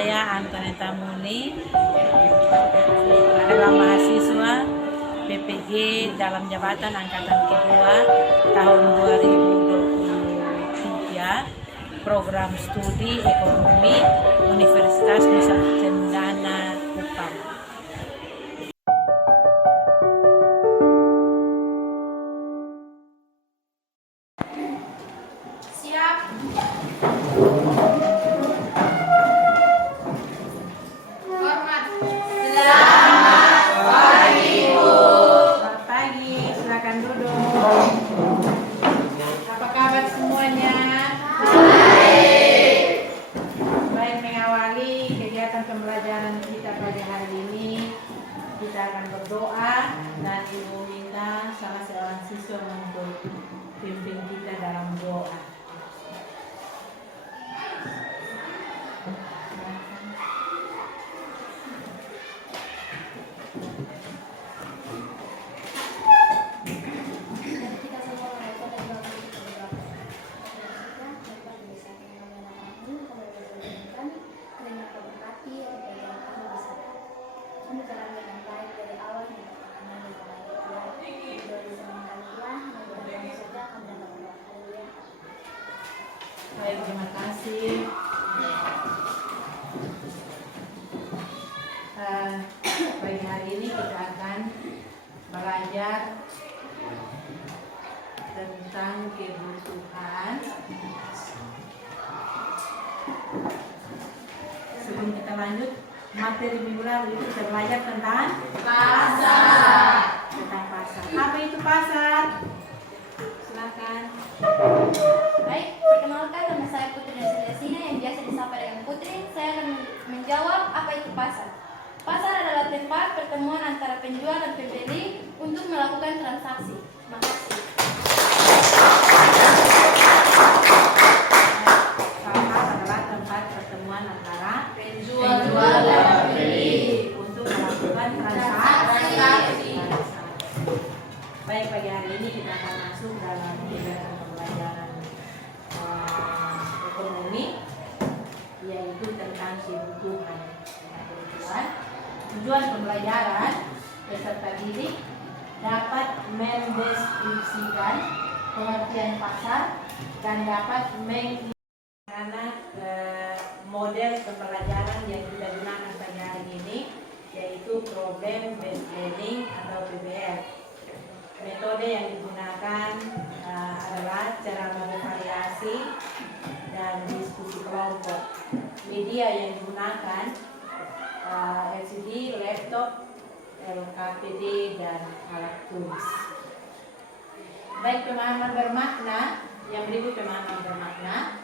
saya Antoneta Muni adalah mahasiswa PPG dalam jabatan angkatan kedua tahun 2023 program studi ekonomi Universitas Nusa Cendana Kupang. Siap. Hormat. Selamat pagi, Bu. Selamat pagi, silakan duduk. Apa kabar semuanya? Baik, mengawali kegiatan pembelajaran kita pada hari ini, kita akan berdoa dan Ibu minta salah seorang siswa untuk pimpin kita dalam doa. Baik, terima kasih. Pagi hari ini kita akan belajar tentang kebutuhan. Sebelum kita lanjut, materi minggu lalu itu kita belajar tentang Pasar. tentang pasar. Apa itu pasar? Silakan. Baik, perkenalkan nama saya Putri Desina yang biasa disapa dengan Putri. Saya akan menjawab apa itu pasar. Pasar adalah tempat pertemuan antara penjual dan pembeli untuk melakukan transaksi. Makasih. Pasar adalah tempat pertemuan antara Penjual dan pembeli untuk melakukan transaksi. Baik, pagi hari ini kita akan masuk dalam kegiatan pembelajaran ekonomi, yaitu tentang kebutuhan. Tujuan pembelajaran peserta didik dapat mendeskripsikan pengertian pasar dan dapat menggunakan model pembelajaran yang kita gunakan pada hari ini, yaitu problem based learning atau PBL. Metode yang digunakan adalah cara bervariasi dan diskusi kelompok. Media yang digunakan LCD, laptop, LKPD, dan alat tulis. Baik, pemahaman bermakna. Yang berikut pemahaman bermakna.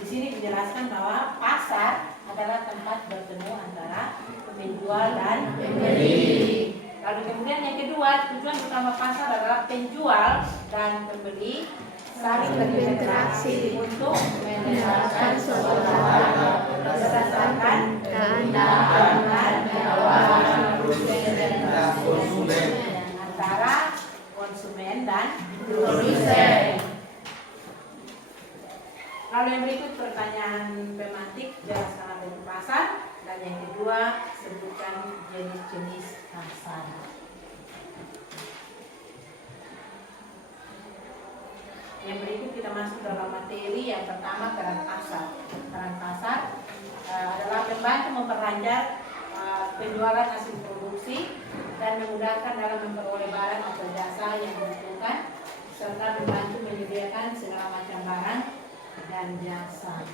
Di sini dijelaskan bahwa pasar adalah tempat bertemu antara penjual dan pembeli. Lalu kemudian yang kedua, tujuan utama pasar adalah penjual dan pembeli saling berinteraksi untuk menyelesaikan suatu hal berdasarkan kehendak antara konsumen dan produsen. Lalu yang berikut pertanyaan tematik, jelaskan apa itu pasar, dan yang kedua sebutkan jenis-jenis pasar. Yang berikut kita masuk dalam materi. Yang pertama, peran pasar. Peran pasar adalah membantu memperlancar penjualan hasil produksi dan memudahkan dalam memperoleh barang atau jasa yang dibutuhkan, serta membantu menyediakan segala macam barang dan jasa.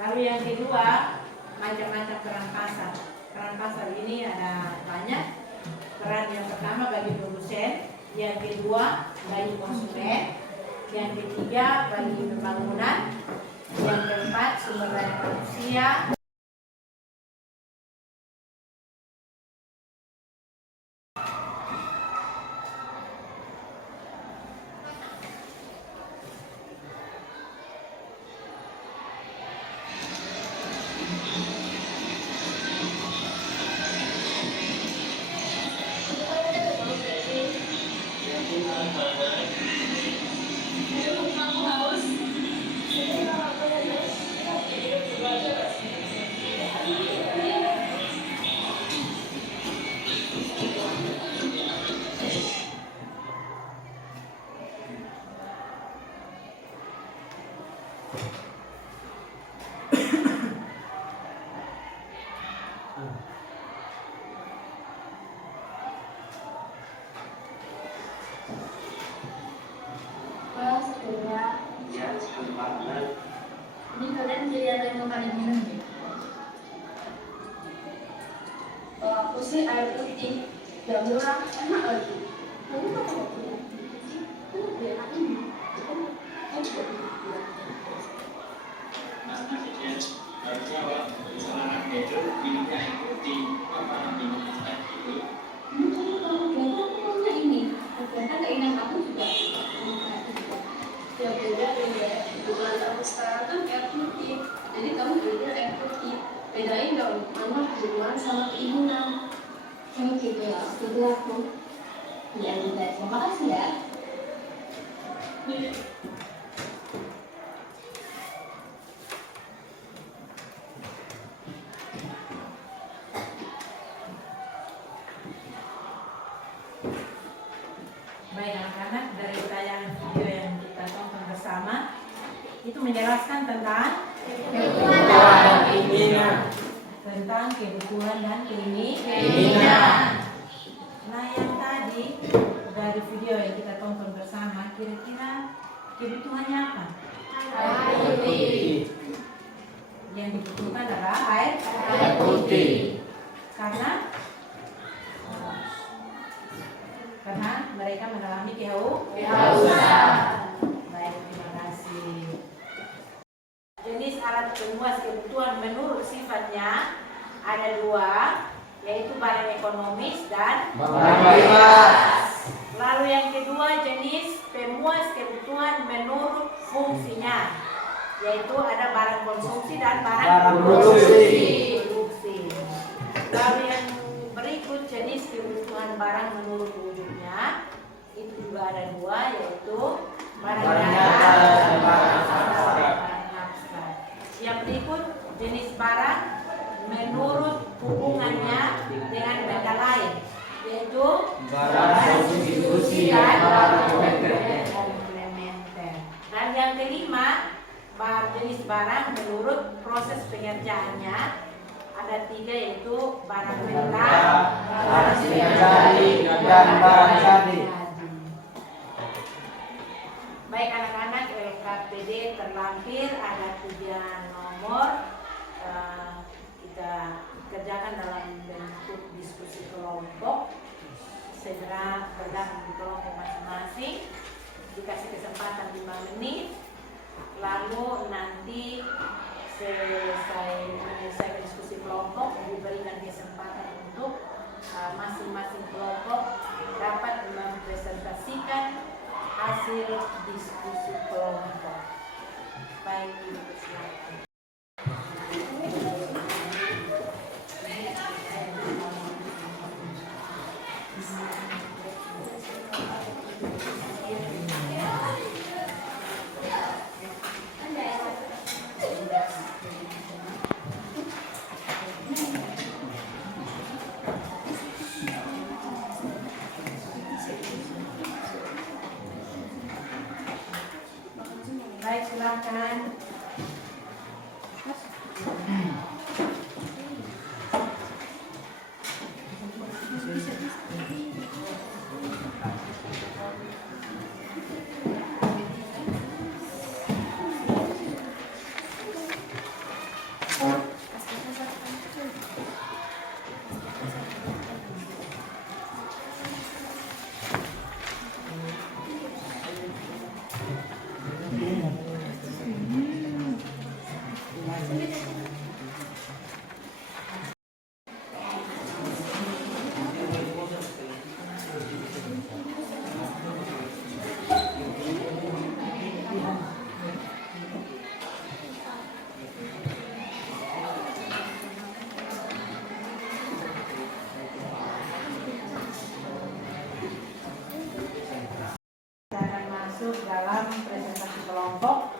Lalu yang kedua, macam-macam peran pasar. Peran pasar ini ada banyak. Peran yang pertama bagi produsen, yang kedua bagi konsumen, yang ketiga bagi pembangunan, yang keempat sumber daya manusia. Kelas kedua. Ya, seperti banget. Ini kalian jadi ada yang mau kalian minum ya? Kalau aku sih air putih, yang murah, enak lagi. Kamu apa kopi? Lebih enak ini. Mas Nafinya harus jawab. Kesalahan itu minumnya air putih. Apa minumnya air itu? Kamu tahu berapa aku maunya ini? Ternyata keinginan kamu juga. Ya beda beda. Hubungan kamu sekarang kan air putih. Jadi kamu beda air putih. Bedain dong mana hubungan sama keinginan. Kamu gitu ya, gitu aku. Ya udah, terima kasih ya. Baik anak-anak, dari tayangan video yang kita tonton bersama itu menjelaskan tentang tentang kebutuhan dan keinginan. Nah, yang tadi dari video yang kita tonton bersama, kira-kira kebutuhannya apa? Air putih. Yang dibutuhkan adalah air Putih. karena mereka mengalami Kehausan. Baik, terima kasih. Jenis alat pemuas kebutuhan menurut sifatnya ada dua, yaitu barang ekonomis dan lalu yang kedua jenis pemuas kebutuhan menurut fungsinya, yaitu ada barang konsumsi dan barang produksi. Lalu yang berikut jenis kebutuhan barang menurut wujudnya, itu juga ada dua, yaitu barang nyata dan barang abstrak. Yang berikut jenis barang menurut hubungannya dengan benda lain, yaitu Barang substitusi dan barang komplementer. Dan yang kelima, jenis barang menurut proses pengerjaannya ada tiga, yaitu barang mentah, barang jadi, dan barang jadi. Baik anak-anak, LKPD terlampir ada 3 nomor. Kita kerjakan dalam bentuk diskusi kelompok. Segera bergabung di kelompok masing-masing. Dikasih kesempatan 5 menit. Lalu nanti selesai menyelesaikan diskusi kelompok, diberikan kesempatan untuk masing-masing kelompok dapat mempresentasikan hasil diskusi kelompok. Baik, Ibu, silakan. Baik, silakan. Dalam presentasi kelompok,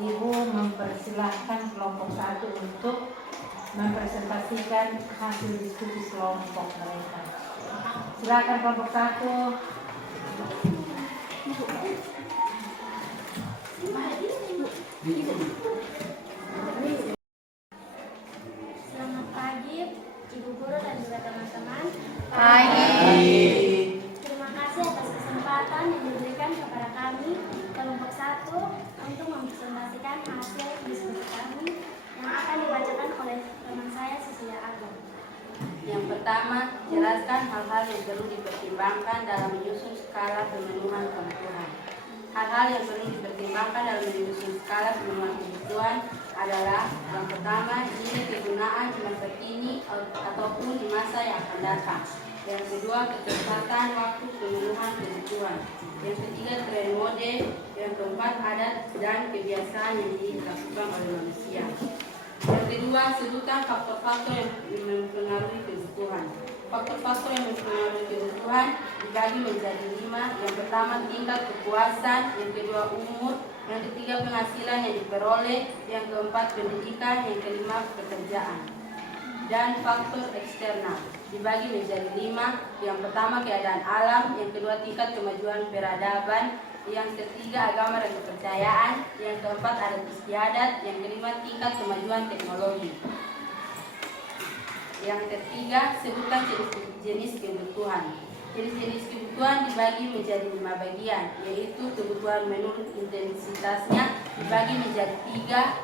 Ibu mempersilahkan kelompok 1 untuk mempresentasikan hasil diskusi kelompok mereka. Silakan kelompok 1. Selamat pagi, Ibu Guru dan juga teman-teman. Terima kasih atas kesempatan yang diberikan kepada kami kelompok 1 untuk mempresentasikan hasil diskusi kami yang akan dibacakan oleh teman saya Cecilia Agung. Yang pertama, jelaskan hal-hal yang perlu dipertimbangkan dalam menyusun skala pemenuhan kebutuhan. Hal-hal yang perlu dipertimbangkan dalam menyusun skala pemenuhan kebutuhan adalah yang pertama, nilai kegunaan di masa kini ataupun di masa yang akan datang. Yang kedua, ketepatan waktu pemenuhan kebutuhan. Yang ketiga, tren mode. Yang keempat, adat dan kebiasaan yang dilakukan oleh manusia. Yang kedua, sebutkan faktor-faktor yang mempengaruhi kebutuhan. Faktor-faktor yang mempengaruhi kebutuhan dibagi menjadi 5. Yang pertama, tingkat kepuasan. Yang kedua, umur. Yang ketiga, penghasilan yang diperoleh. Yang keempat, pendidikan. Yang kelima, pekerjaan. Dan faktor eksternal dibagi menjadi 5. Yang pertama, keadaan alam. Yang kedua, tingkat kemajuan peradaban. Yang ketiga, agama dan kepercayaan. Yang keempat, adat istiadat. Yang kelima, tingkat kemajuan teknologi. Yang ketiga, sebutkan jenis kebutuhan. Jenis-jenis kebutuhan dibagi menjadi 5 bagian, yaitu kebutuhan menurut intensitasnya dibagi menjadi 3,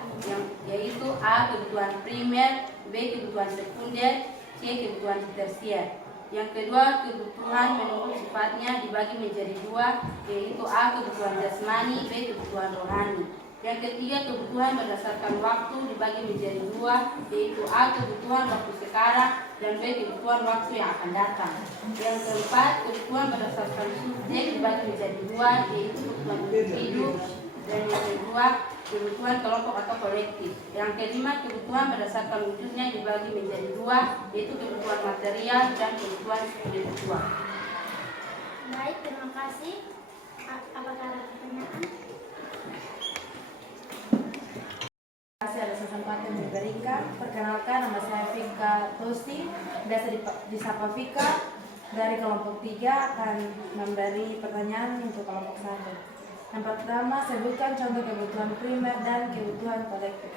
yaitu A. Kebutuhan primer, B. Kebutuhan sekunder, C. Kebutuhan tersier. Yang kedua, kebutuhan menurut sifatnya dibagi menjadi 2, yaitu A. Kebutuhan jasmani, B. Kebutuhan rohani. Yang ketiga, kebutuhan berdasarkan waktu dibagi menjadi 2, yaitu A. Kebutuhan waktu sekarang dan B. Kebutuhan waktu yang akan datang. Yang keempat, kebutuhan berdasarkan subjek dibagi menjadi 2, yaitu kebutuhan individu dan yang kedua, kebutuhan kelompok atau kolektif. Yang kelima, kebutuhan berdasarkan wujudnya dibagi menjadi 2, yaitu kebutuhan material dan kebutuhan spiritual. Baik, terima kasih. Apakah ada pertanyaan? Terima kasih atas kesempatan yang diberikan. Perkenalkan, nama saya Vika Tosti, biasa disapa Vika. Dari kelompok 3 akan memberi pertanyaan untuk kelompok 1. Yang pertama, sebutkan contoh kebutuhan primer dan kebutuhan kolektif.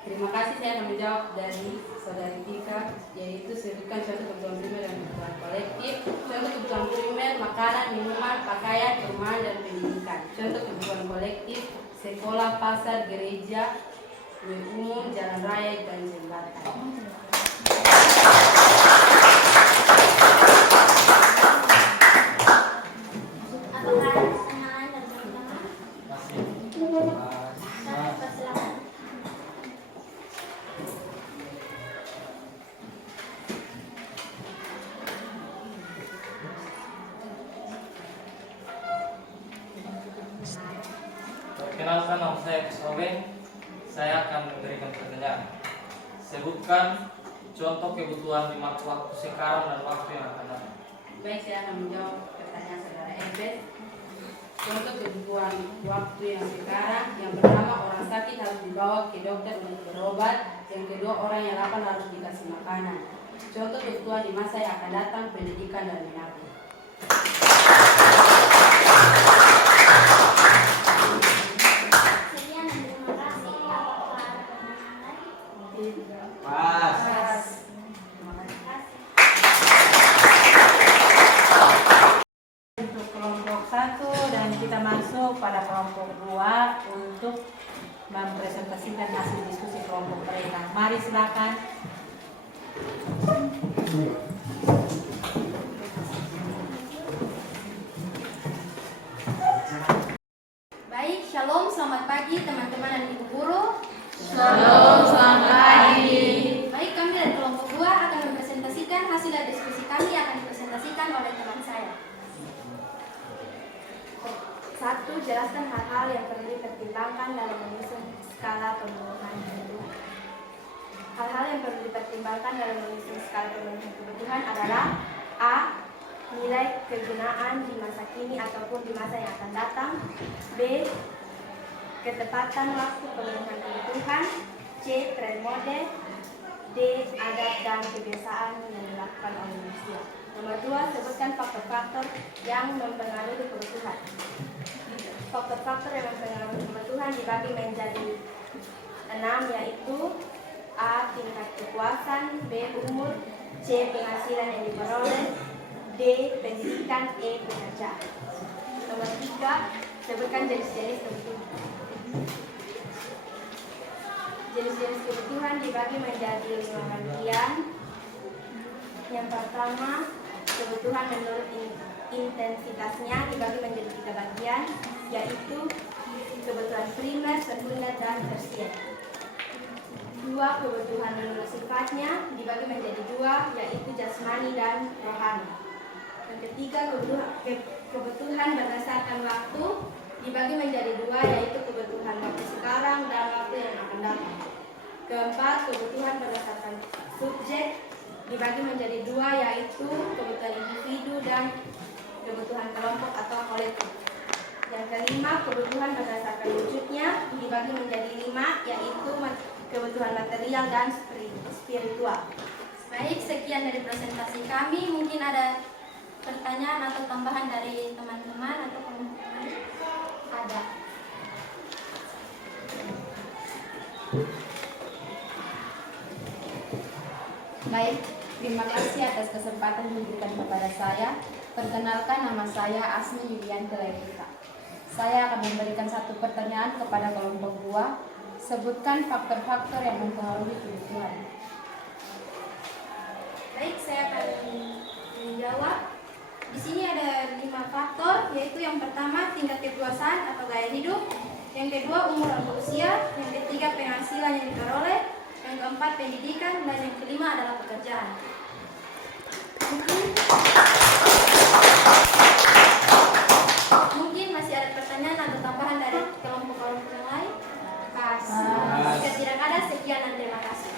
Terima kasih, saya akan menjawab dari saudari Vika, yaitu sebutkan contoh kebutuhan primer dan kebutuhan kolektif. Contoh kebutuhan primer, makanan, minuman, pakaian, perumahan, dan pendidikan. Contoh kebutuhan kolektif, sekolah, pasar, gereja, umum, jalan raya, dan jembatan. Apakah ada pertanyaan dari teman-teman? Silakan. Perkenalkan, nama saya Kesowen. Saya akan memberikan pertanyaan. Sebutkan contoh kebutuhan di waktu sekarang dan waktu yang akan datang. Baik, saya akan menjawab pertanyaan saudara Ebet. Contoh kebutuhan waktu yang sekarang, yang pertama, orang sakit harus dibawa ke dokter untuk berobat. Yang kedua, orang yang lapar harus dikasih makanan. Contoh kebutuhan di masa yang akan datang, pendidikan dan menabung. Sekian dan terima kasih. Apakah ada pertanyaan lain? Pas. Terima kasih. Untuk kelompok 1 dan kita masuk pada kelompok 2 untuk mempresentasikan hasil diskusi kelompok mereka. Mari silakan. Baik, shalom, selamat pagi teman-teman dan ibu guru. Shalom, selamat pagi. Baik, kami dari kelompok 2 akan mempresentasikan hasil dari diskusi kami yang akan dipresentasikan oleh teman saya. 1. Jelaskan hal-hal yang perlu dipertimbangkan dalam menyusun skala pemenuhan kebutuhan. Hal-hal yang perlu dipertimbangkan dalam menyusun skala pemenuhan kebutuhan adalah A. Nilai kegunaan di masa kini ataupun di masa yang akan datang. B. Ketepatan waktu pemenuhan kebutuhan. C. Tren mode. D. Adat dan kebiasaan yang dilakukan oleh manusia. Nomor 2, sebutkan faktor-faktor yang mempengaruhi kebutuhan. Faktor-faktor yang mempengaruhi kebutuhan dibagi menjadi 6, yaitu A. Tingkat kepuasan, B. Umur, C. Penghasilan yang diperoleh, D. Pendidikan, E. Pekerjaan. Nomor 3, sebutkan jenis-jenis kebutuhan. Jenis-jenis kebutuhan dibagi menjadi 5 bagian. Yang pertama, kebutuhan menurut intensitasnya dibagi menjadi 3 bagian, yaitu kebutuhan primer, sekunder, dan tersier. 2, kebutuhan menurut sifatnya dibagi menjadi 2, yaitu jasmani dan rohani. Yang ketiga, kebutuhan berdasarkan waktu dibagi menjadi 2, yaitu kebutuhan waktu sekarang dan waktu yang akan datang. Keempat, kebutuhan berdasarkan subjek dibagi menjadi 2, yaitu kebutuhan individu dan kebutuhan kelompok atau kolektif. Yang kelima, kebutuhan berdasarkan wujudnya dibagi menjadi 5, yaitu kebutuhan material dan spiritual. Baik, sekian dari presentasi kami. Mungkin ada pertanyaan atau tambahan dari teman-teman atau teman-teman? Ada. Baik, terima kasih atas kesempatan yang diberikan kepada saya. Perkenalkan, nama saya Asmi Yulianti Lailita. Saya akan memberikan satu pertanyaan kepada kelompok 2. Sebutkan faktor-faktor yang mempengaruhi kebutuhan. Baik, saya akan menjawab. Di sini ada 5 faktor, yaitu yang pertama tingkat kepuasan atau gaya hidup, yang kedua umur atau usia, yang ketiga penghasilan yang diperoleh, yang keempat pendidikan, dan yang kelima adalah pekerjaan. Mungkin masih ada pertanyaan atau tambahan dari kelompok-kelompok yang lain? Jika tidak ada, sekian dan terima kasih.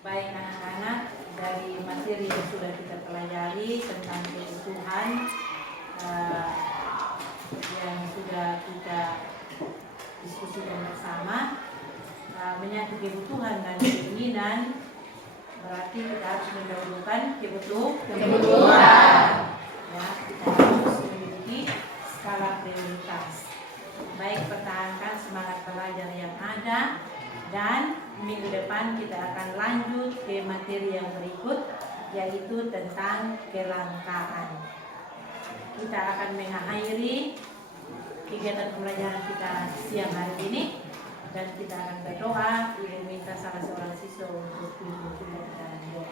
Baik anak-anak, dari materi yang sudah kita pelajari tentang kebutuhan yang sudah kita diskusikan bersama, menyangkut kebutuhan dan keinginan, berarti kita harus mendahulukan kebutuhan. Ya, kita harus memiliki skala prioritas. Baik, pertahankan semangat belajar yang ada, dan minggu depan kita akan lanjut ke materi yang berikut, yaitu tentang kelangkaan. Kita akan mengakhiri kegiatan pembelajaran kita siang hari ini, dan kita akan berdoa. Ibu minta salah seorang siswa untuk pimpin kita lanjut.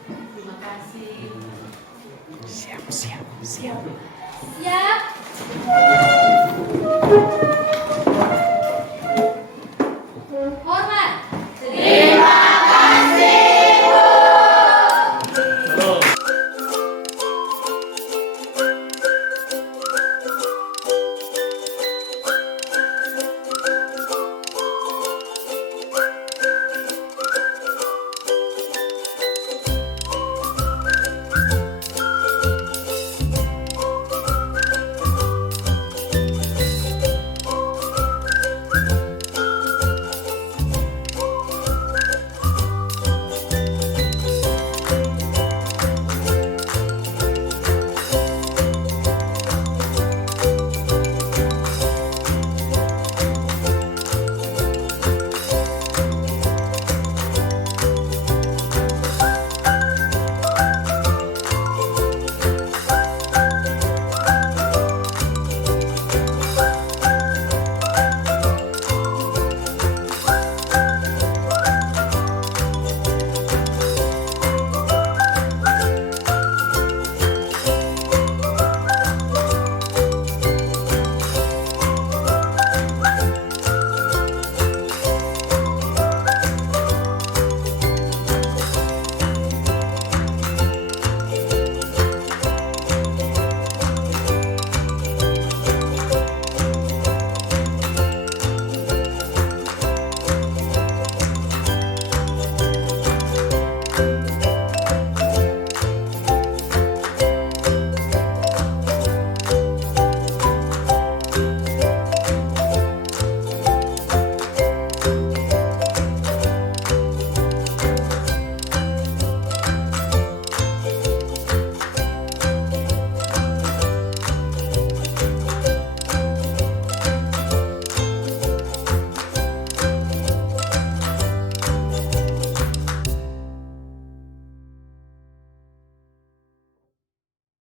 Terima kasih. Siap.